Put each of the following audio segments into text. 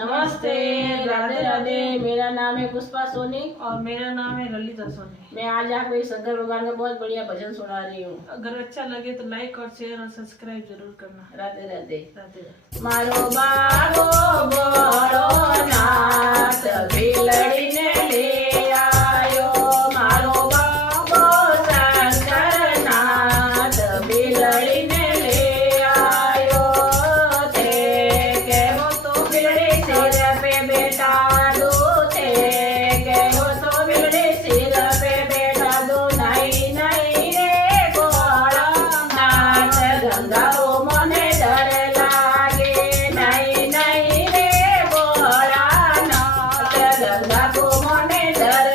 नमस्ते, राधे राधे। मेरा नाम है पुष्पा सोनी और मेरा नाम है ललिता सोनी। मैं आज आपको एक शंकर भगवान का बहुत बढ़िया भजन सुना रही हूँ। अगर अच्छा लगे तो लाइक और शेयर और सब्सक्राइब जरूर करना। राधे राधे। राधे राधे। मारो बागो बड़ो नाथ बिलड़ी ने ले आयो, मारो बाबो शंकर नाथ बिलड़ी ने ले आयो। ते के हो तो बिलड़ी सिर पे बेटा दो, ते के हो तो बिलड़ी सिर पे बेटा दो। नहीं नहीं रे बोला नाथ गंगा ओ मने डर लागे, नहीं नहीं रे बोला नाथ गंगा को मने डर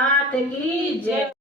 नाथ की जय।